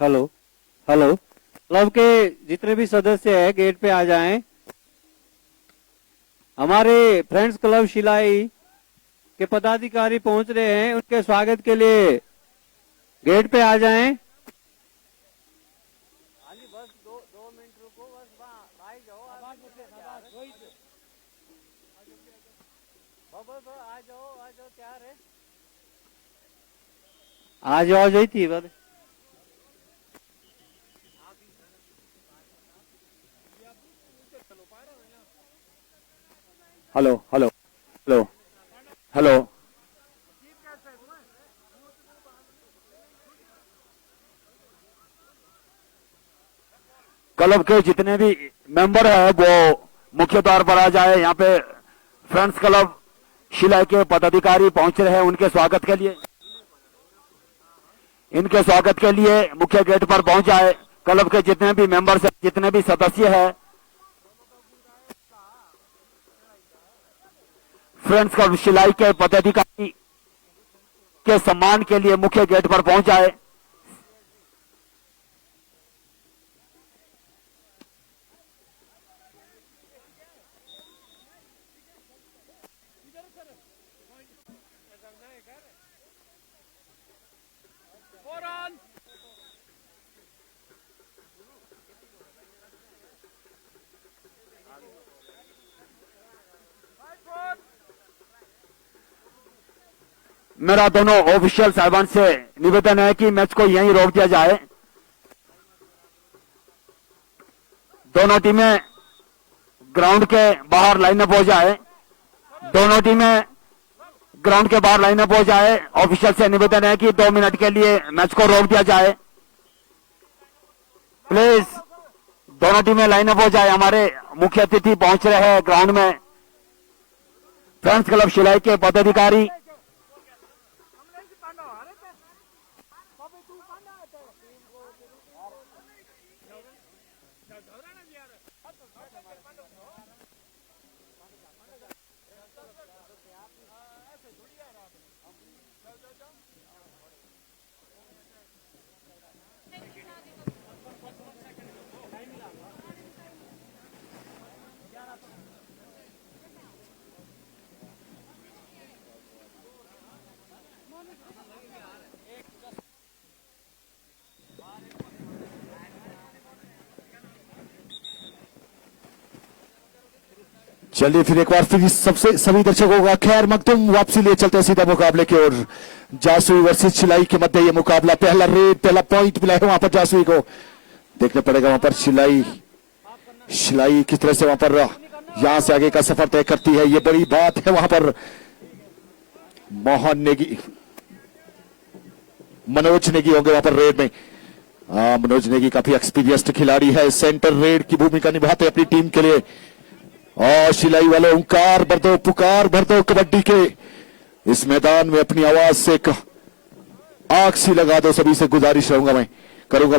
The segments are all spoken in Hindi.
हेलो हेलो, क्लब के जितने भी सदस्य हैं गेट पे आ जाएं। हमारे फ्रेंड्स क्लब शिलाई के पदाधिकारी पहुंच रहे हैं, उनके स्वागत के लिए गेट पे आ जाएं। बस दो मिनट रुको, बस आ जाओ, आ जाओ, तैयार है, आ जाओ थी बस। Hello hello hello hello, club के जितने भी मेंबर है वो मुख्य द्वार पर आ जाए। यहाँ पे फ्रेंड्स क्लब शिलाई के पदाधिकारी पहुंच रहे हैं उनके स्वागत के लिए। इनके स्वागत के लिए मुख्य गेट पर पहुंच जाए। क्लब के जितने भी मेंबर्स हैं, जितने भी सदस्य हैं, फ्रेंड्स क्लब शिलाई के पदाधिकारी के सम्मान के लिए मुख्य गेट पर पहुंच जाए। मेरा दोनों ऑफिशियल साहिबान से निवेदन है कि मैच को यहीं रोक दिया जाए। दोनों टीमें ग्राउंड के बाहर लाइनअप हो जाए। दोनों टीमें ग्राउंड के बाहर लाइनअप हो जाए। ऑफिशियल से निवेदन है कि 2 मिनट के लिए मैच को रोक दिया जाए। प्लीज दोनों टीमें लाइनअप हो जाए। हमारे मुख्य अतिथि पहुंच रहे हैं ग्राउंड में। फ्रेंड्स क्लब शिलाई के पदाधिकारी चलिए फिर एक बार फिर सबसे सभी दर्शकों का खैर मकदूम वापसी लिए चलते हैं सीधा मुकाबले की ओर। जासुई वर्सेस शिलाई के मध्य ये मुकाबला, पहला रेड, पहला पॉइंट मिला है वहां पर जासुई को। देखना पड़ेगा वहां पर शिलाई किस तरह से वहां पर यहां से आगे का सफर तय करती है, ये बड़ी बात है। वहां पर मोहन नेगी, मनोज नेगी होंगे वहां पर रेड में। मनोज नेगी काफी एक्सपीरियंस्ड खिलाड़ी है, सेंटर रेड की भूमिका निभाते अपनी टीम के लिए। और शिलाई वाले ओंकार भर दो, पुकार भर दो कबड्डी के इस मैदान में, अपनी आवाज से एक आग सी लगा दो। सभी से गुजारिश करूंगा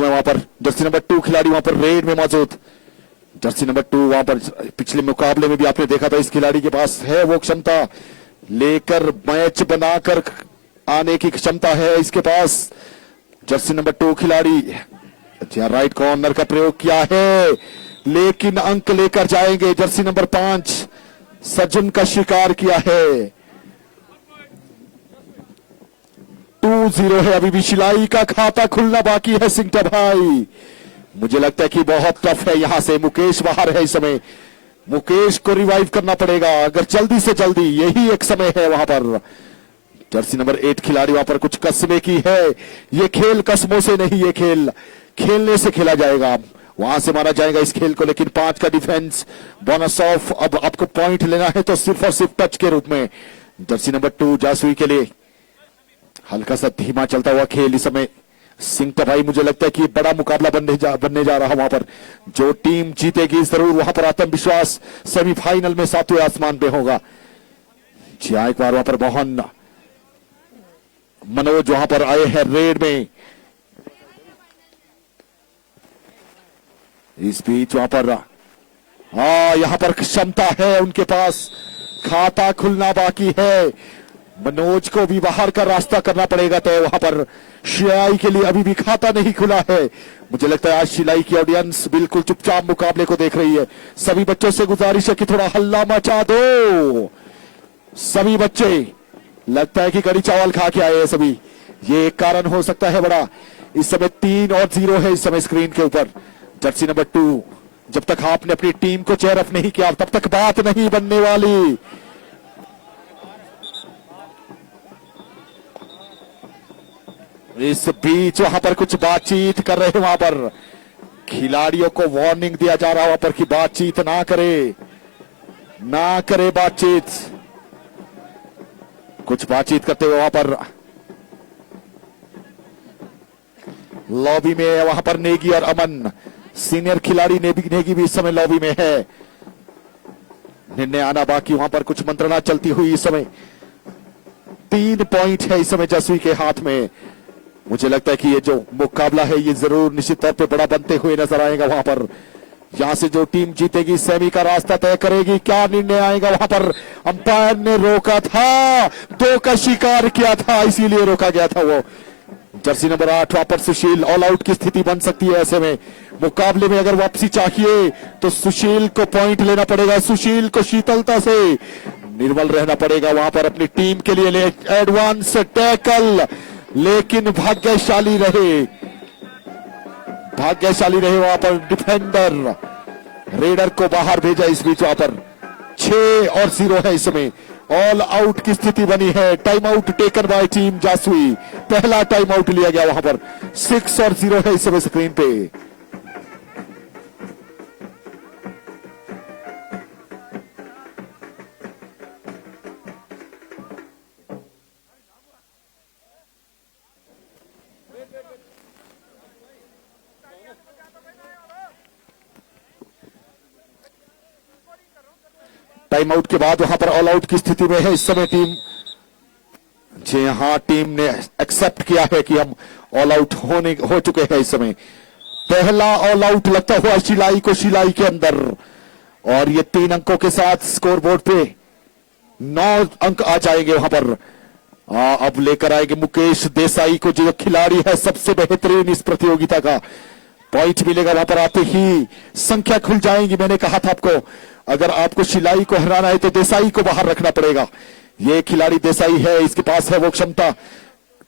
मैं वहां पर जर्सी नंबर 2 खिलाड़ी वहां पर रेड में मौजूद। जर्सी नंबर 2 वहां पर पिछले मुकाबले में भी आपने देखा था, इस खिलाड़ी के पास है वो क्षमता, लेकर मैच बनाकर आने की क्षमता है इसके पास। जर्सी नंबर 2 खिलाड़ी राइट कॉर्नर का प्रयोग किया है, लेकिन अंक लेकर जाएंगे। जर्सी नंबर 5 सज्जन का शिकार किया है। 2-0 है, अभी भी शिलाई का खाता खुलना बाकी है। सिंगटा भाई, मुझे लगता है कि बहुत टफ है। यहां से मुकेश बाहर है इस समय, मुकेश को रिवाइव करना पड़ेगा अगर जल्दी से जल्दी, यही एक समय है वहां पर। जर्सी नंबर 8 खिलाड़ी वहां पर कुछ कसमें की है। ये खेल कसमों से नहीं, ये खेल खेलने से खेला जाएगा। वहां से मारा जाएगा इस खेल को, लेकिन 5 का डिफेंस बोनस ऑफ। अब आपको पॉइंट लेना है तो सिर्फ और सिर्फ टच के रूप में। जर्सी नंबर 2 जासुई के लिए हल्का सा धीमा चलता हुआ खेल इस समय। सिंह तो भाई मुझे लगता है कि बड़ा मुकाबला बनने जा रहा वहां पर। जो टीम जीतेगी जरूर वहां पर आत्मविश्वास सेमीफाइनल में 7वें आसमान पे होगा। जी हाँ, एक बार वहां पर मोहन मनोज वहां पर आए हैं रेड में। इस बीच वहां पर यहां पर क्षमता है उनके पास, खाता खुलना बाकी है। मनोज को भी बाहर का रास्ता करना पड़ेगा, तो वहां पर शिलाई के लिए अभी भी खाता नहीं खुला है। मुझे लगता है आज शिलाई की ऑडियंस बिल्कुल चुपचाप मुकाबले को देख रही है। सभी बच्चों से गुजारिश है कि थोड़ा हल्ला मचा दो। सभी बच्चे लगता है कि कड़ी चावल खा के आए हैं सभी, ये एक कारण हो सकता है बड़ा। इस समय 3 और 0 है इस समय स्क्रीन के ऊपर। जर्सी नंबर 2, जब तक आपने अपनी टीम को चेयर अप नहीं किया तब तक बात नहीं बनने वाली। इस बीच वहां पर कुछ बातचीत कर रहे हैं, वहां पर खिलाड़ियों को वार्निंग दिया जा रहा है वहां पर कि बातचीत ना करे बातचीत। कुछ बातचीत करते हुए वहां पर लॉबी में वहां पर नेगी और अमन, सीनियर खिलाड़ी नेगी भी इस समय लॉबी में है। निर्णय आना बाकी, वहां पर कुछ मंत्रणा चलती हुई इस समय। 3 पॉइंट है इस समय जसवी के हाथ में। मुझे लगता है कि ये जो मुकाबला है ये जरूर निश्चित तौर पे बड़ा बनते हुए नजर आएगा। वहां पर यहां से जो टीम जीतेगी सेमी का रास्ता तय करेगी। क्या निर्णय आएगा वहां पर? अंपायर ने रोका था, 2 का शिकार किया था, इसीलिए रोका गया था वो। जर्सी नंबर 8 वहां पर सुशील, ऑल आउट की स्थिति बन सकती है ऐसे में। मुकाबले में अगर वापसी चाहिए तो सुशील को पॉइंट लेना पड़ेगा। सुशील को शीतलता से निर्मल रहना पड़ेगा वहां पर अपनी टीम के लिए। एडवांस टैकल, लेकिन भाग्यशाली रहे वहां पर डिफेंडर। रेडर को बाहर भेजा इस बीच। वहां पर 6 और 0 है इस समय। ऑल आउट की स्थिति बनी है। Time out taken by team जासुई। पहला टाइम आउट लिया गया वहां पर। 6 और 0 है इस समय स्क्रीन पे। टाइम आउट के बाद वहां पर ऑल आउट की स्थिति में है इस समय टीम। जी हां, टीम ने एक्सेप्ट किया है कि हम ऑल आउट हो चुके हैं इस समय। पहला ऑल आउट लगता हुआ शिलाई को शिलाई के अंदर, और ये 3 अंकों के साथ स्कोर बोर्ड पे 9 अंक आ जाएंगे वहां पर। अब लेकर आएंगे मुकेश देसाई को, जो खिलाड़ी है सबसे बेहतरीन इस प्रतियोगिता का। पॉइंट मिलेगा वहां पर आते ही, संख्या खुल जाएगी। मैंने कहा था आपको, अगर आपको शिलाई को हराना है तो देसाई को बाहर रखना पड़ेगा। ये खिलाड़ी देसाई है, इसके पास है वो क्षमता।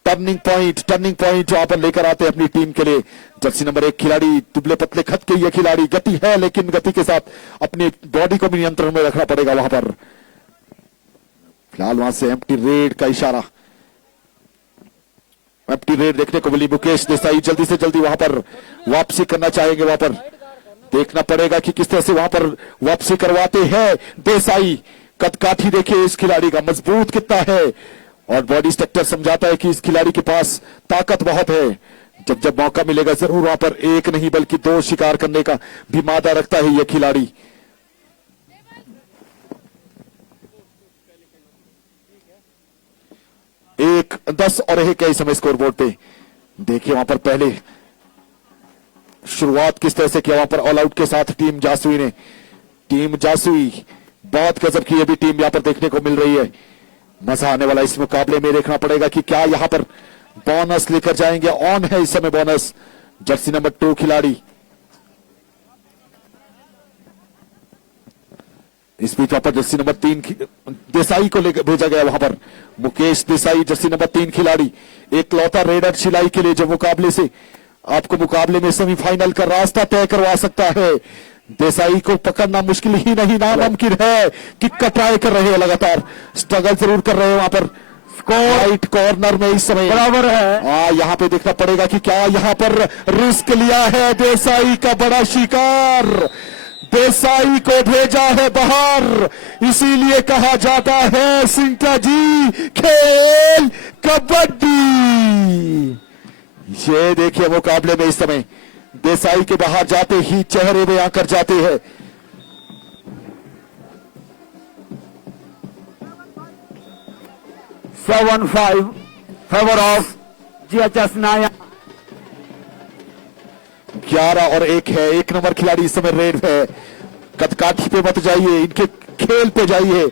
टर्निंग पॉइंट वहां पर लेकर आते हैं अपनी टीम के लिए। जर्सी नंबर 1 खिलाड़ी दुबले पतले खत के, ये खिलाड़ी गति है, लेकिन गति के साथ अपनी बॉडी को भी नियंत्रण में रखना पड़ेगा वहां पर। फिलहाल वहां से एम्प्टी रेड का इशारा, एम्प्टी रेड देखने को मिली। मुकेश देसाई जल्दी से जल्दी वहां पर वापसी करना चाहेंगे। वहां पर देखना पड़ेगा कि किस तरह से वहां पर वापसी करवाते हैं देसाई। कदकाठी देखिए इस खिलाड़ी का, मजबूत कितना है, और बॉडी स्ट्रक्चर समझाता है कि इस खिलाड़ी के पास ताकत बहुत है। जब मौका मिलेगा जरूर वहां पर 1 नहीं बल्कि 2 शिकार करने का भी मादा रखता है यह खिलाड़ी। एक 10 और 1 है इस समय स्कोर बोर्ड पे। देखिए वहां पर पहले शुरुआत किस तरह से किया वहां पर ऑल आउट के साथ टीम जासुई ने। टीम जासुई बहुत गजब की अभी टीम यहां पर देखने को मिल रही है। मजा आने वाला इस मुकाबले में। देखना पड़ेगा कि क्या यहां पर बोनस लेकर जाएंगे। ऑन है इस समय बोनस। जर्सी नंबर 2 खिलाड़ी, इस बीच वहां पर जर्सी नंबर 3 देसाई को लेकर भेजा गया वहां पर। मुकेश देसाई जर्सी नंबर 3 खिलाड़ी, एक लौता रेडर शिलाई के लिए जो मुकाबले से आपको मुकाबले में सेमीफाइनल का रास्ता तय करवा सकता है। देसाई को पकड़ना मुश्किल ही नहीं, नामुमकिन है। कि ट्राई कर रहे हैं, लगातार स्ट्रगल जरूर कर रहे हैं वहां पर। स्कोर राइट कॉर्नर में इस समय बराबर है। यहाँ पे देखना पड़ेगा कि क्या यहाँ पर रिस्क लिया है देसाई का बड़ा शिकार। देसाई को भेजा है बाहर, इसीलिए कहा जाता है सिंटा जी खेल कबड्डी। ये देखिए मुकाबले में इस समय देसाई के बाहर जाते ही चेहरे में आकर जाते हैं। Seven five favour of GHS नाया। 11 और 1 है। 1 नंबर खिलाड़ी इस समय रेड है। कदकाठी पे मत जाइए, इनके खेल पे जाइए।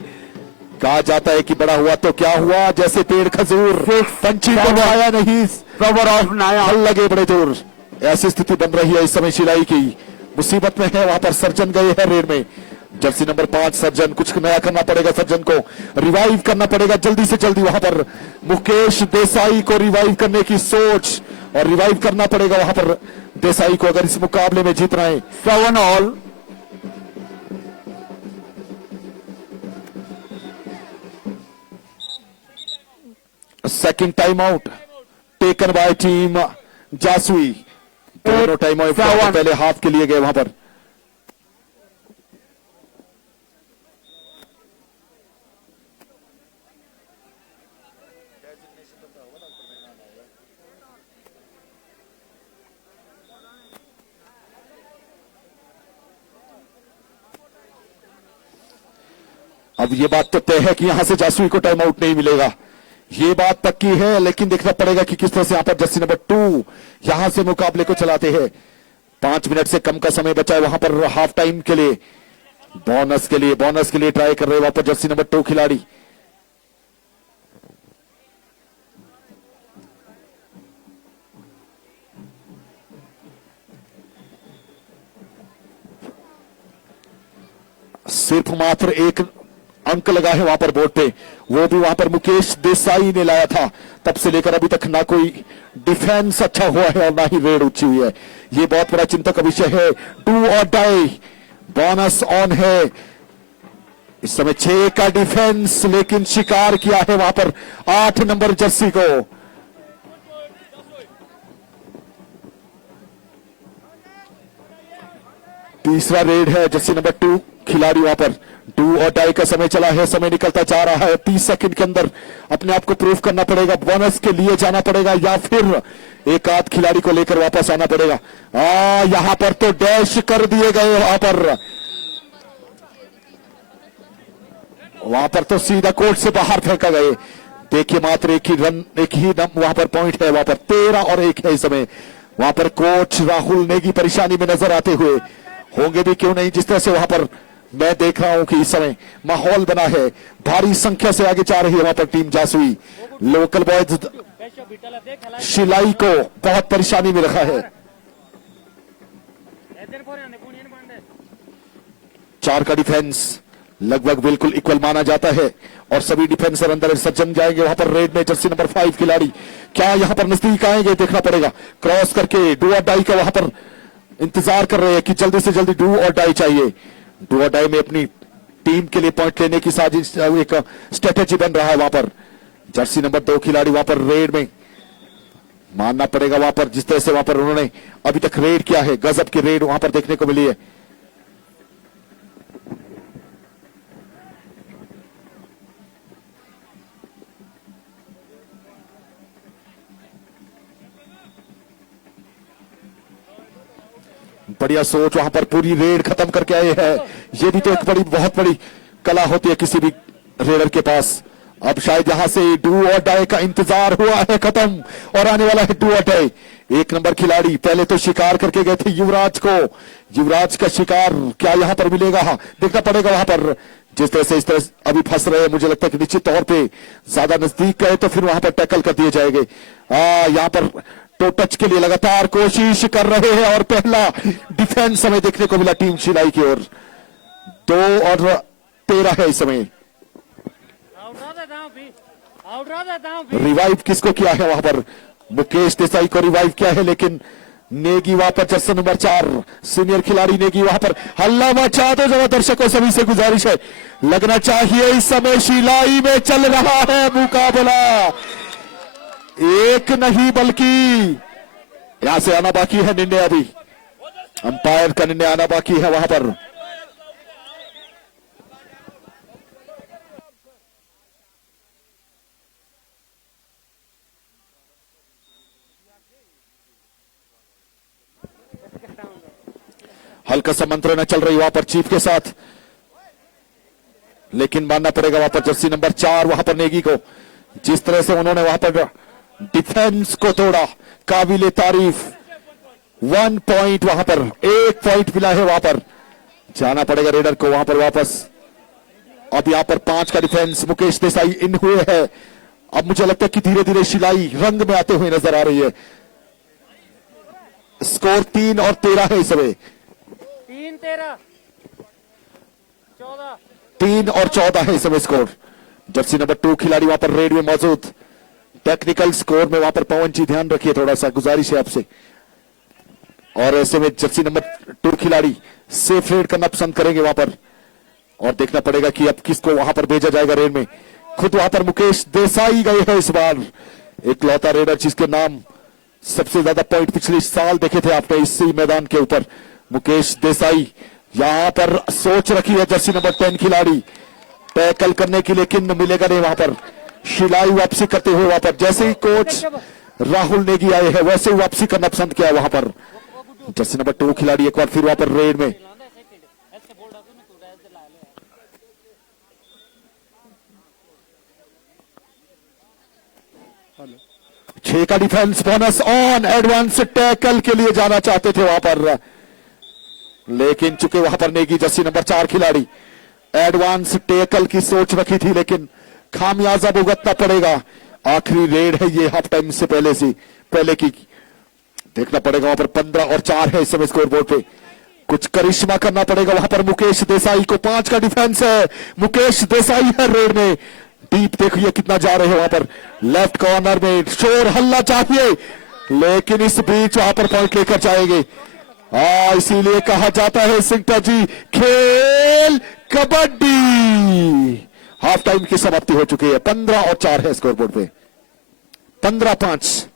कहा जाता है कि बड़ा हुआ तो क्या हुआ, जैसे पेड़ खजूर पंछी को आया नहीं, फेवर ऑफ नाया। हल लगे बड़े दूर। ऐसी स्थिति बन रही है इस समय शिलाई की। मुसीबत में है, वहां पर सर्जन गए हैं रेड में। जर्सी नंबर 5 सर्जन, कुछ नया करना पड़ेगा, सर्जन को रिवाइव करना पड़ेगा जल्दी से जल्दी। वहां पर मुकेश देसाई को रिवाइव करने की सोच, और रिवाइव करना पड़ेगा वहां पर देसाई को अगर इस मुकाबले में जीतना है। 7 all. Second time out taken by team जासुई। दोनों टाइम आउट पहले हाफ के लिए गए वहां पर। अब ये बात तो तय है कि यहां से जासुई को टाइम आउट नहीं मिलेगा, ये बात पक्की है। लेकिन देखना पड़ेगा कि किस तरह से यहां पर जर्सी नंबर 2 यहां से मुकाबले को चलाते हैं। 5 मिनट से कम का समय बचा है वहां पर हाफ टाइम के लिए। बोनस के लिए ट्राई कर रहे हैं वहां पर जर्सी नंबर 2 खिलाड़ी। सिर्फ मात्र 1 अंक लगा है वहां पर बोर्ड पे, वो भी वहां पर मुकेश देसाई ने लाया था। तब से लेकर अभी तक ना कोई डिफेंस अच्छा हुआ है और ना ही रेड ऊंची हुई है। ये बहुत बड़ा चिंता का विषय है। डू और डाई, बोनस ऑन है इस समय। 6 का डिफेंस, लेकिन शिकार किया है वहां पर 8 नंबर जर्सी को। तीसरा रेड है जर्सी नंबर 2 खिलाड़ी वहां पर। डू और डाई का समय चला है, समय निकलता जा रहा है। 30 सेकंड के अंदर अपने आप को प्रूव करना पड़ेगा, बोनस के लिए जाना पड़ेगा या फिर एक आध खिलाड़ी को लेकर वापस आना पड़ेगा। यहां पर तो डैश कर दिए गए, वहां पर तो सीधा कोर्ट से बाहर फेंका गए। देखिए मात्र एक ही वहां पर पॉइंट है, वहां पर 13 और 1 है इस समय। वहां पर कोच राहुल नेगी परेशानी में नजर आते हुए होंगे भी क्यों नहीं। जिस तरह से वहां पर मैं देख रहा हूं कि इस समय माहौल बना है, भारी संख्या से आगे जा रही है वहां पर टीम जासुई। लोकल बॉयज शिलाई को बहुत परेशानी में रखा है। 4 का डिफेंस लगभग बिल्कुल इक्वल माना जाता है और सभी डिफेंसर अंदर सज्जन जाएंगे वहां पर रेड में। जर्सी नंबर 5 खिलाड़ी क्या यहां पर नजदीक आएंगे, देखना पड़ेगा। क्रॉस करके डू और डाई का वहां पर इंतजार कर रहे हैं कि जल्दी से जल्दी डू और डाई चाहिए। डू और डाई में अपनी टीम के लिए पॉइंट लेने की साजिश, एक स्ट्रेटेजी बन रहा है वहां पर। जर्सी नंबर 2 खिलाड़ी वहां पर रेड में मानना पड़ेगा वहां पर जिस तरह से वहां पर उन्होंने अभी तक रेड किया है, गजब की रेड वहां पर देखने को मिली है। बढ़िया सोच, वहां पर पूरी रेड खत्म करके आए हैं। ये भी तो एक बहुत बड़ी कला होती है किसी भी रेडर के पास। अब शायद यहां से डू और डाई का इंतजार हुआ है खत्म और आने वाला है डू और डाई। 1 नंबर खिलाड़ी पहले तो शिकार करके गए थे युवराज को, युवराज का शिकार क्या यहां पर मिलेगा, देखना पड़ेगा वहां पर। जिस तरह से इस तरह अभी फंस रहे हैं, मुझे लगता है कि निश्चित तौर पे ज्यादा नजदीक गए तो फिर वहां पर टैकल कर दिए जाएंगे। यहां पर टो टच के लिए लगातार कोशिश कर रहे हैं और पहला डिफेंस हमें देखने को मिला टीम शिलाई की ओर। 2 और 13 है इस समय। रिवाइव किसको किया है वहां पर, मुकेश देसाई को रिवाइव किया है, लेकिन नेगी वहां पर जर्सी नंबर 4 सीनियर खिलाड़ी नेगी वहां पर हल्ला मचा दो जरा दर्शकों सभी से गुजारिश है, लगना चाहिए इस समय शिलाई में चल रहा है मुकाबला, एक नहीं बल्कि यहां से आना बाकी है निर्णय, अभी अंपायर का निर्णय आना बाकी है वहां पर। हल्का सा मंत्रणा चल रही वहां पर चीफ के साथ, लेकिन मानना पड़ेगा वहां पर जर्सी नंबर 4 वहां पर नेगी को, जिस तरह से उन्होंने वहां पर डिफेंस को तोड़ा, काबिले तारीफ। 1 पॉइंट वहां पर, 1 पॉइंट मिला है वहां पर, जाना पड़ेगा रेडर को वहां पर वापस। अब यहां पर 5 का डिफेंस मुकेश देसाई इन हुए हैं। अब मुझे लगता है कि धीरे धीरे शिलाई रंग में आते हुए नजर आ रही है। स्कोर 3 और 13 है इस समय, 3 और 14 है इस समय स्कोर। जर्सी नंबर 2 खिलाड़ी वहां पर रेड में मौजूद, टेक्निकल स्कोर में वहां पर पवन जी ध्यान रखिए, थोड़ा सा गुजारिश है आपसे। और ऐसे में जर्सी नंबर 2 खिलाड़ी सेफ रेड करना पसंद करेंगे वहां पर, और देखना पड़ेगा कि अब किसको वहां पर भेजा जाएगा रेड में। खुद वहां पर मुकेश देसाई गए हैं इस बार, एक लौता रेडर जिसके नाम सबसे ज्यादा पॉइंट पिछले साल देखे थे आपने इसी मैदान के ऊपर, मुकेश देसाई यहां पर सोच रखी है जर्सी नंबर 10 खिलाड़ी टैकल करने की, लेकिन मिलेगा नहीं वहां पर। शिलाई वापसी करते हुए वहां पर, जैसे ही कोच राहुल नेगी आए हैं वैसे ही वापसी करना पसंद किया वहां पर। जर्सी नंबर 2 खिलाड़ी एक बार फिर वहां पर रेड में, छह का defence bonus on, advance tackle के लिए जाना चाहते थे वहां पर, लेकिन चूंकि वहां पर नेगी जर्सी नंबर 4 खिलाड़ी एडवांस टैकल की सोच रखी थी, लेकिन खामियाजा भुगतना पड़ेगा। आखिरी रेड है ये हाफ टाइम से पहले की, देखना पड़ेगा वहां पर 15 और 4 है इस समय स्कोर बोर्ड पे, कुछ करिश्मा करना पड़ेगा वहां पर। मुकेश देसाई को 5 का डिफेंस है, मुकेश देसाई है रेड में, डीप देखिए कितना जा रहे हैं वहां पर, लेफ्ट कॉर्नर में शोर हल्ला चाहिए, लेकिन इस बीच वहां पर पॉइंट लेकर जाएंगे। इसीलिए कहा जाता है सिंगटा जी, खेल कबड्डी। हाफ टाइम की समाप्ति हो चुकी है, 15 और 4 है स्कोरबोर्ड पे, 15-5।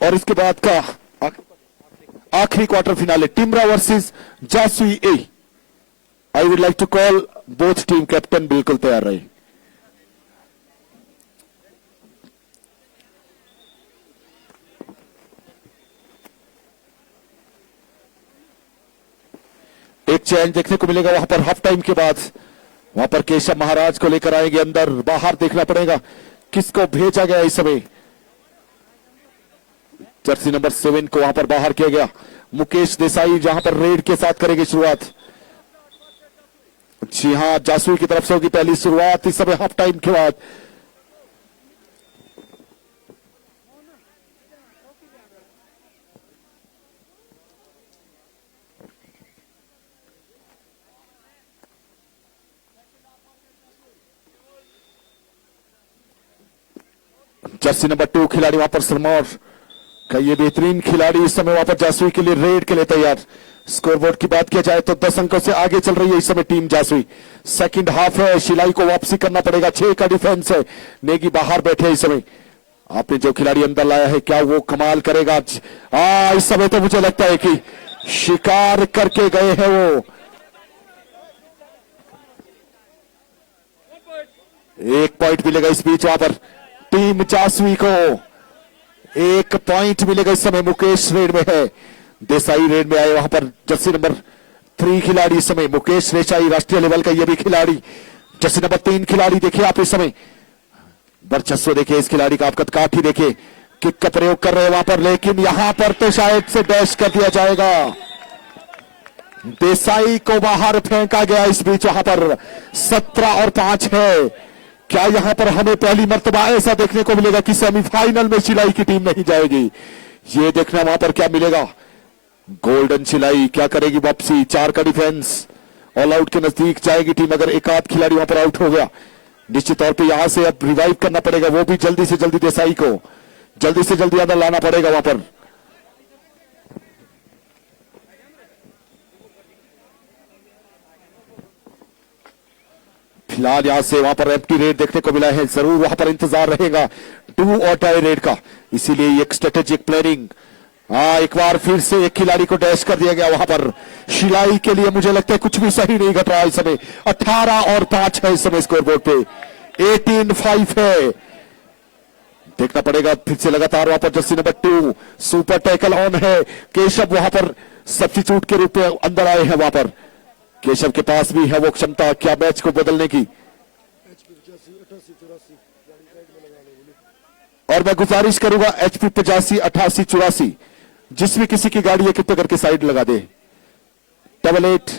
और इसके बाद का आखिरी क्वार्टर फिनाले, टिमरा वर्सेस जासुई A. I would like to call both team captain बिल्कुल तैयार रहे। एक चेंज देखने को मिलेगा वहां पर हाफ टाइम के बाद, वहां पर केशव महाराज को लेकर आएंगे अंदर, बाहर देखना पड़ेगा किसको भेजा गया इस समय। जर्सी नंबर 7 को वहां पर बाहर किया गया, मुकेश देसाई जहां पर रेड के साथ करेंगे शुरुआत। जी हां, जासुई की तरफ से होगी पहली शुरुआत इस समय हाफ टाइम के बाद। जर्सी नंबर 2 खिलाड़ी वहां पर सरमौर कई ये बेहतरीन खिलाड़ी इस समय वापस जासुई के लिए रेड के लिए तैयार। स्कोरबोर्ड की बात किया जाए तो 10 अंकों से आगे चल रही है इस समय टीम जासुई। सेकंड हाफ है, शिलाई को वापसी करना पड़ेगा। 6 का डिफेंस है, नेगी बाहर बैठे हैं इस समय। आपने जो खिलाड़ी अंदर लाया है क्या वो कमाल करेगा? इस समय तो मुझे लगता है कि शिकार करके गए हैं वो। एक पॉइंट मिलेगा इस बीच वहां पर टीम जासुई को। एक पॉइंट मिलेगा इस समय। मुकेश रेड में है, देसाई रेड में आए वहां पर जर्सी नंबर 3 खिलाड़ी इस समय। मुकेश देसाई राष्ट्रीय लेवल का ये भी खिलाड़ी। जर्सी नंबर 3 खिलाड़ी देखिए आप इस समय। वर्चस्व देखिए इस खिलाड़ी का, आप काठी देखिए, किक का प्रयोग कर रहे हैं वहां पर, लेकिन यहां पर तो शायद से डैश कर दिया जाएगा। देसाई को बाहर फेंका गया इस बीच वहां पर। 17 और 5 है। क्या यहां पर हमें पहली मर्तबा ऐसा देखने को मिलेगा कि सेमीफाइनल में शिलाई की टीम नहीं जाएगी? ये देखना वहां पर क्या मिलेगा। गोल्डन शिलाई क्या करेगी वापसी? 4 का डिफेंस, ऑल आउट के नजदीक जाएगी टीम। अगर एक आध खिलाड़ी वहां पर आउट हो गया निश्चित तौर पे यहां से अब रिवाइव करना पड़ेगा, वो भी जल्दी से जल्दी। देसाई को जल्दी से जल्दी अंदर लाना पड़ेगा वहां पर। फिलहाल यहां से वहां पर एम्प्टी रेड देखने को मिला है, जरूर वहां पर इंतजार रहेगा 2 और टाई रेड का, इसीलिए एक स्ट्रेटेजिक प्लानिंग। एक बार फिर से एक खिलाड़ी को डैश कर दिया गया वहां पर। शिलाई के लिए मुझे लगता है कुछ भी सही नहीं घट रहा इस समय। 18 और 5 है इस समय स्कोरबोर्ड पे। 18-5 है। देखना पड़ेगा फिर से लगातार वहां पर Jersey number 2 super tackle on है। केशव वहां पर सब्स्टिट्यूट के रूप में अंदर आए हैं वहां पर। केशव के पास भी है वो क्षमता क्या मैच को बदलने की। और मैं गुजारिश करूंगा HP 85 88 84 जिस भी किसी की गाड़ी है कृपया करके साइड लगा दे। 88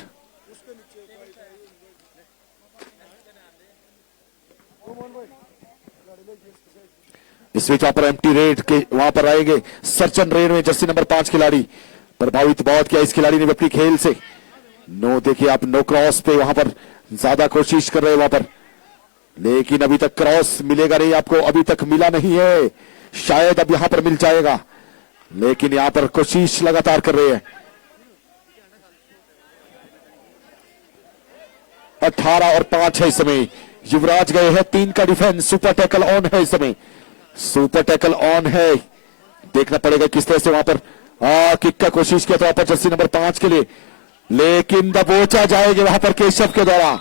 इस बीच वहां पर एम्प्टी रेड के वहां पर आएंगे। सर्चन रेड में जर्सी नंबर 5 खिलाड़ी प्रभावित बहुत किया इस खिलाड़ी ने अपनी खेल से। नो देखिए आप, नो क्रॉस पे वहां पर ज्यादा कोशिश कर रहे हैं वहां पर, लेकिन अभी तक क्रॉस मिलेगा नहीं आपको, अभी तक मिला नहीं है। शायद अब यहां पर मिल जाएगा, लेकिन यहां पर कोशिश लगातार कर रहे हैं। 18 और 5 है इस समय। युवराज गए हैं, 3 का डिफेंस, सुपर टैकल ऑन है इस समय। सुपर टैकल ऑन है, देखना पड़ेगा किस तरह से वहां पर किक का कोशिश किया था वहां पर जर्सी नंबर 5 के लिए, लेकिन दबोचा जाएगी वहां पर केशव के द्वारा।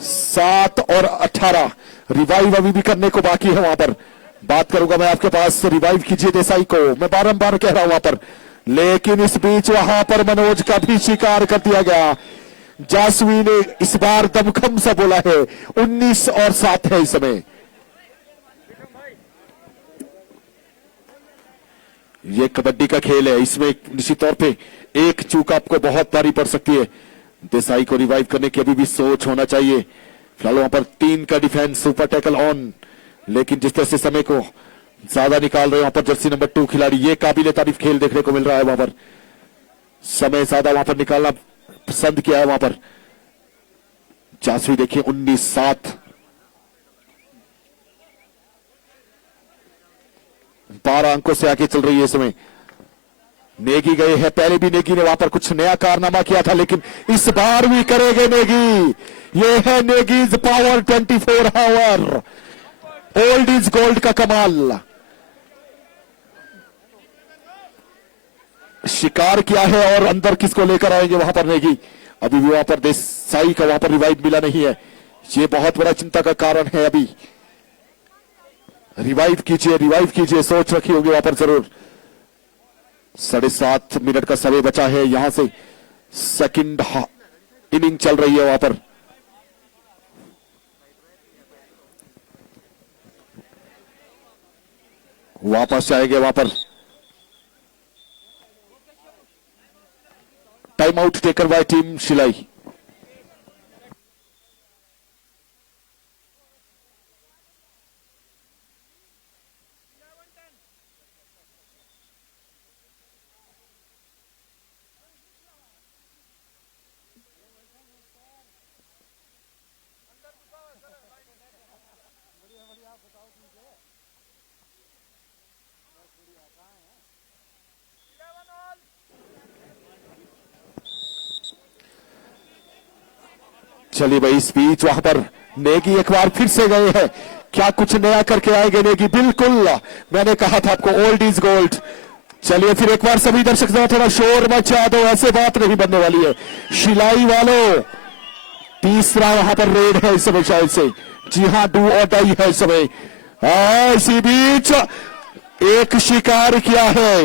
7 और 18 रिवाइव अभी भी करने को बाकी है वहां पर। बात करूंगा मैं आपके पास, रिवाइव कीजिए देसाई को, मैं बारंबार कह रहा हूं वहां पर, लेकिन इस बीच वहां पर मनोज का भी शिकार कर दिया गया। जासुई ने इस बार दमखम से बोला है। 19 और 7 है इस समय। ये कबड्डी का खेल है, इसमें निश्चित तौर पे एक चूक आपको बहुत भारी पड़ सकती है। देसाई को रिवाइव करने की अभी भी सोच होना चाहिए। फिलहाल वहां पर 3 का डिफेंस, सुपर टैकल ऑन, लेकिन जिस तरह से समय को ज्यादा निकाल रहे हैं वहां पर जर्सी नंबर 2 खिलाड़ी, ये काबिले तारीफ खेल देखने को मिल रहा है। वहां पर समय ज्यादा वहां पर निकालना पसंद किया है वहां पर जासुई। देखिए 19-7, 12 अंकों से आगे चल रही है इस समय। नेगी गए हैं, पहले भी नेगी ने वहां पर कुछ नया कारनामा किया था, लेकिन इस बार भी करेंगे नेगी। ये है Negi's power 24 hour. Old is gold का कमाल। शिकार किया है और अंदर किसको लेकर आएंगे वहां पर नेगी। अभी भी वहां पर देसाई का वहां पर रिवाइव मिला नहीं है, ये बहुत बड़ा चिंता का कारण है। अभी रिवाइव कीजिए, सोच रखी होगी वहां पर जरूर। 7.5 मिनट का समय बचा है, यहां से सेकंड इनिंग चल रही है वहां पर। वापस जाएंगे वहां पर। Time out taken by team Shilai. चलिए भाई, इस बीच वहां पर नेगी एक बार फिर से गए हैं। क्या कुछ नया करके आएंगे नेगी? बिल्कुल, मैंने कहा था आपको, ओल्ड इज गोल्ड। चलिए फिर एक बार सभी दर्शक जरा थोड़ा शोर मचा दो, ऐसे बात नहीं बनने वाली है। शिलाई वालों, तीसरा वहां पर रेड है इस समय शायद से। जी हाँ, डू और डाई है इस समय। इसी बीच एक शिकार किया है,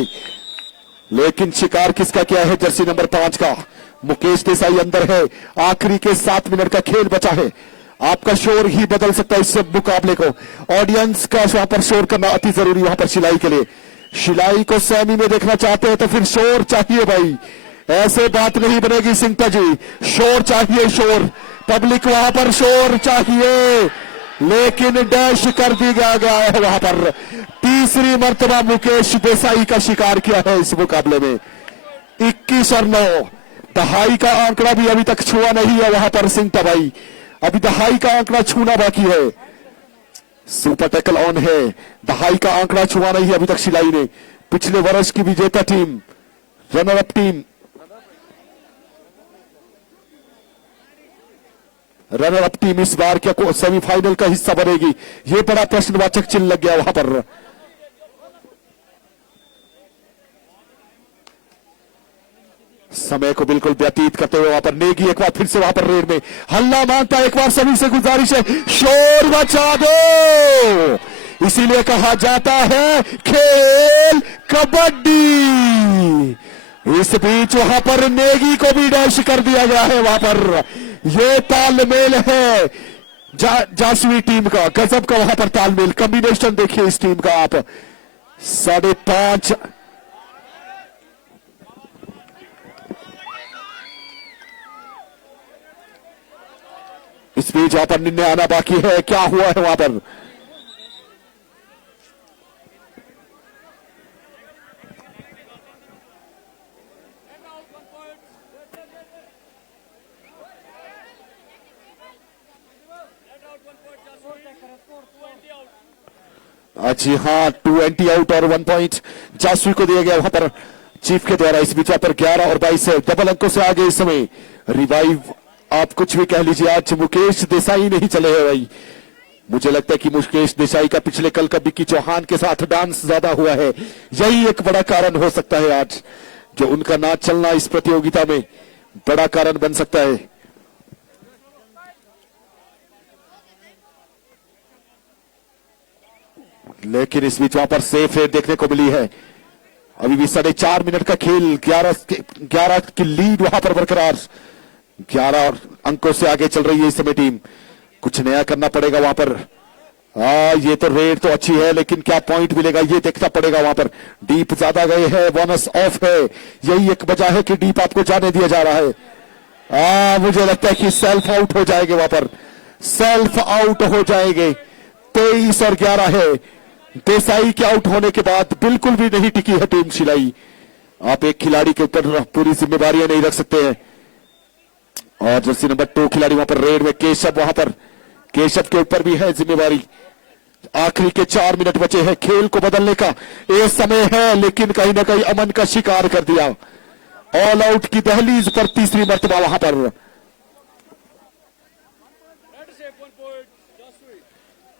लेकिन शिकार किसका किया है? जर्सी नंबर 5 का मुकेश देसाई अंदर है। आखिरी के 7 मिनट का खेल बचा है। आपका शोर ही बदल सकता है इस मुकाबले को। ऑडियंस का वहां पर शोर करना अति जरूरी वहां पर शिलाई के लिए। शिलाई को सेमी में देखना चाहते हैं तो फिर शोर चाहिए भाई, ऐसे बात नहीं बनेगी सिंगटा जी। शोर चाहिए, शोर, पब्लिक वहां पर शोर चाहिए। लेकिन डैश कर दिया गया है वहां पर। तीसरी मर्तबा मुकेश देसाई का शिकार किया है इस मुकाबले में। 21 और 9, दहाई का आंकड़ा भी अभी तक छुआ नहीं है वहां पर सिंगटा भाई। अभी दहाई का आंकड़ा छूना बाकी है। सुपर टैकल ऑन है, दहाई का आंकड़ा छुआ नहीं है अभी तक शिलाई ने। पिछले वर्ष की विजेता team, runner up team, runner up team इस बार क्या सेमीफाइनल का हिस्सा बनेगी? यह बड़ा प्रश्नवाचक चिन्ह लग गया वहां पर। समय को बिल्कुल व्यतीत करते हुए वहां पर नेगी एक बार फिर से वहां पर रेड में हल्ला मांगता है। एक बार सभी से गुजारिश है, शोर मचा दो। इसीलिए कहा जाता है खेल कबड्डी। इस बीच वहां पर नेगी को भी डैश कर दिया गया है वहां पर। यह तालमेल है जासवी टीम का, गजब का वहां पर तालमेल। कॉम्बिनेशन देखिए इस टीम का आप। 5.5 इस बीच वहां पर निर्णय आना बाकी है। क्या हुआ है वहां पर? जी हाँ, 2 एंटी आउट और 1 पॉइंट जासवी को दिया गया वहां पर चीफ के द्वारा। इस बीच वहां पर 11 और 22 है, डबल अंकों से आगे इस समय। रिवाइव आप कुछ भी कह लीजिए, आज मुकेश देसाई नहीं चले हैं भाई। मुझे लगता है कि मुकेश देसाई का पिछले कल का विक्की चौहान के साथ डांस ज्यादा हुआ है, यही एक बड़ा कारण हो सकता है आज जो उनका ना चलना इस प्रतियोगिता में बड़ा कारण बन सकता है। लेकिन इस बीच वहां पर सेफ रेड देखने को मिली है। अभी भी 4.5 मिनट का खेल, 11 की लीड वहां पर बरकरार। 11 अंकों से आगे चल रही है इस समय टीम। कुछ नया करना पड़ेगा वहां पर। ये तो रेड तो अच्छी है, लेकिन क्या पॉइंट मिलेगा ये देखना पड़ेगा वहां पर। डीप ज्यादा गए हैं, बोनस ऑफ है, यही एक वजह है कि डीप आपको जाने दिया जा रहा है। मुझे लगता है कि सेल्फ आउट हो जाएंगे वहां पर, सेल्फ आउट हो जाएंगे। 23 और 11 है। देसाई के आउट होने के बाद बिल्कुल भी नहीं टिकी है टीम शिलाई। आप एक खिलाड़ी के ऊपर पूरी जिम्मेदारियां नहीं रख सकते हैं। और जर्सी नंबर 2 खिलाड़ी वहां पर रेड में केशव, वहां पर केशव के ऊपर भी है जिम्मेवारी। आखिरी के 4 मिनट बचे हैं, खेल को बदलने का ये समय है, लेकिन कहीं ना कहीं अमन का शिकार कर दिया। ऑल आउट की दहलीज पर तीसरी मर्तबा वहां पर।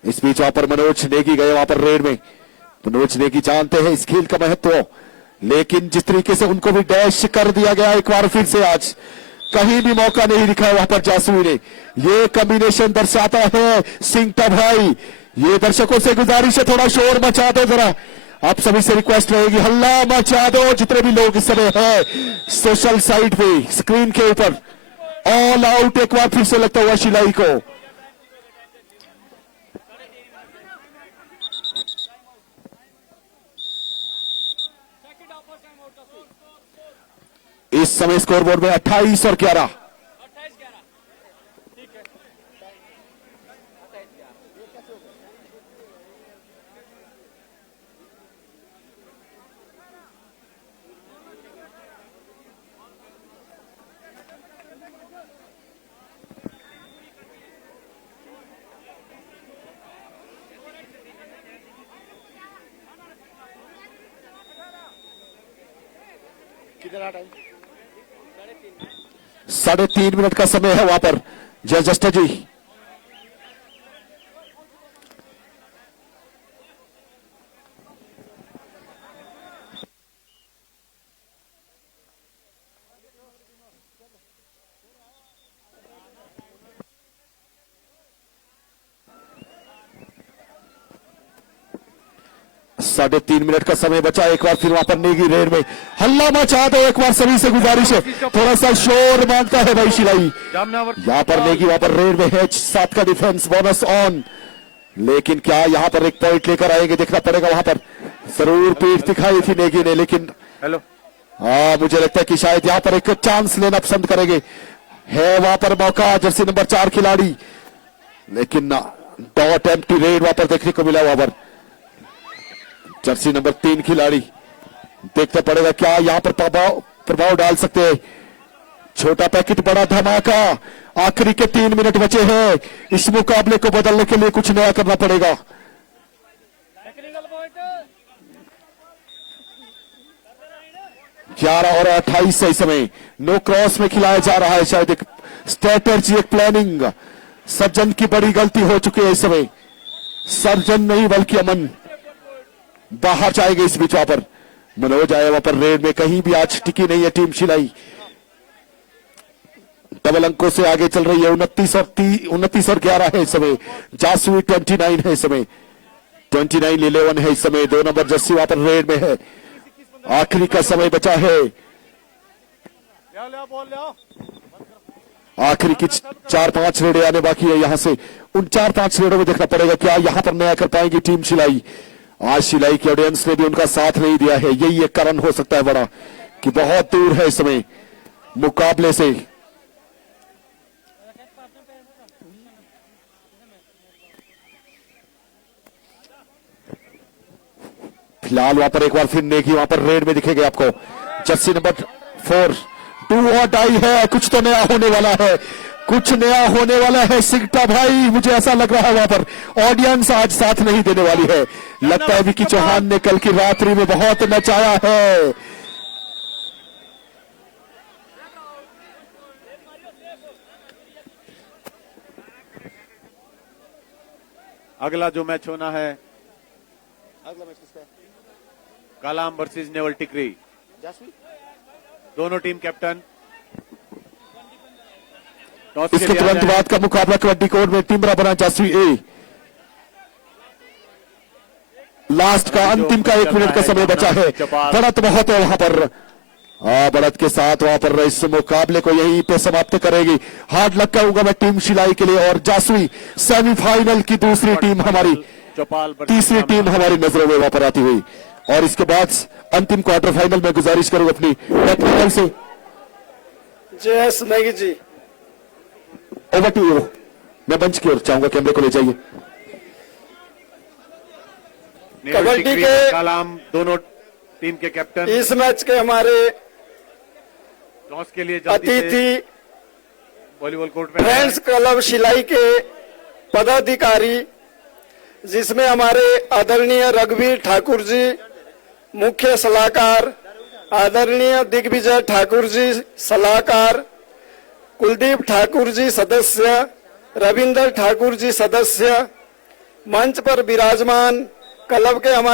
इस बीच वहां पर मनोज नेगी गए वहां पर रेड में। मनोज नेगी जानते हैं इस खेल का महत्व, लेकिन जिस तरीके से उनको भी डैश कर दिया गया एक बार फिर से, आज कहीं भी मौका नहीं दिखाया वहां पर जासवी ने। ये कॉम्बिनेशन दर्शाता है सिंगटा भाई। ये दर्शकों से गुजारिश है, थोड़ा शोर मचा दो जरा। आप सभी से रिक्वेस्ट रहेगी, हल्ला मचा दो जितने भी लोग इस समय है सोशल साइट पे, स्क्रीन के ऊपर। ऑल आउट एक बार फिर से लगता हुआ शिलाई को। इस समय स्कोरबोर्ड में 28 और 11। कितना टाइम? 3.5 मिनट का समय है वहां पर। जय जस्टर जी। साढ़े 3 मिनट का समय बचा। एक बार फिर वहां पर नेगी रेड में हल्ला मचा दो। एक बार सभी से गुजारिश है, थोड़ा सा शोर मांगता है भाई शिलाई। यहां पर नेगी वहां पर रेड में है। 7 का डिफेंस बोनस ऑन, लेकिन क्या यहां पर एक पॉइंट लेकर आएंगे, देखना पड़ेगा। वहां पर जरूर पीठ दिखाई थी नेगी ने, लेकिन मुझे लगता है कि शायद यहां पर एक चांस लेना पसंद करेंगे। है वहां पर मौका, जर्सी नंबर 4 खिलाड़ी, लेकिन डॉट एम्प्टी रेड वहां पर देखने को मिला। वहां पर जर्सी नंबर 3 खिलाड़ी, देखना पड़ेगा क्या यहां पर प्रभाव डाल सकते हैं। छोटा पैकेट बड़ा धमाका, आखिरी के 3 मिनट बचे हैं। इस मुकाबले को बदलने के लिए कुछ नया करना पड़ेगा। 11 और 28 है इस समय। नो क्रॉस में खिलाया जा रहा है। शायद एक स्ट्रेटेजी, एक प्लानिंग सर्जन की बड़ी गलती हो चुकी है इस समय। सर्जन नहीं बल्कि अमन बाहर जाएंगे इस बीच। वहां पर मनोज आए, वहां पर रेड में कहीं भी आज टिकी नहीं है टीम शिलाई। डबल अंकों से आगे चल रही है। 29 और 11 है इस समय। जासुई 29 है इस समय। 29-11 है इस समय। 2 नंबर जर्सी वहां पर रेड में है। आखिरी का समय बचा है। आखिरी की 4-5 रेडे आने बाकी है। यहां से उन 4-5 रेडों में देखना पड़ेगा क्या यहां पर नया कर पाएंगी टीम शिलाई। आज शिलाई की ऑडियंस ने भी उनका साथ नहीं दिया है। यही एक कारण हो सकता है बड़ा, कि बहुत दूर है इस समय मुकाबले से। फिलहाल वहां पर एक बार फिर नेगी वहां पर रेड में दिखेगा आपको। जर्सी नंबर 4 डू और डाई है। कुछ तो नया होने वाला है, कुछ नया होने वाला है सिगटा भाई। मुझे ऐसा लग रहा है वहां पर ऑडियंस आज साथ नहीं देने वाली है। लगता है विकी चौहान ने कल की रात्रि में बहुत नचाया है। अगला जो मैच होना है, अगला मैच किसका है? कालाम वर्सेस नेवल टिकरी। दोनों टीम कैप्टन। इसके तुरंत बाद का मुकाबला कबड्डी कोर्ट में टिमरा बना जासवी ए। लास्ट का अंतिम का 1 मिनट का समय बचा है। बढ़त बहुत है वहां पर। बढ़त के साथ वहां पर इस मुकाबले को यहीं पे समाप्त करेगी। हार्ड लक कहूंगा मैं टीम शिलाई के लिए। और जासवी सेमीफाइनल की दूसरी टीम हमारी, तीसरी टीम हमारी नजरों में वहां पर आती हुई। और इसके बाद अंतिम क्वार्टर फाइनल में गुजारिश करूंगा अपनी टेक्निकल से। जयस Negi ji, over to you. मैं मंच की ओर चाहूंगा, कैमरे को ले जाइए। कबड्डी के कालाम दोनों टीम के कैप्टन इस मैच के हमारे टॉस के लिए जल्दी से अतिथि वॉलीबॉल कोर्ट में फ्रेंड्स क्लब शिलाई के पदाधिकारी, जिसमें हमारे आदरणीय रघुवीर ठाकुर जी मुख्य सलाहकार, आदरणीय दिग्विजय ठाकुर जी सलाहकार, कुलदीप ठाकुर जी सदस्य, रविंदर ठाकुर जी सदस्य, मंच पर विराजमान क्लब के हमारे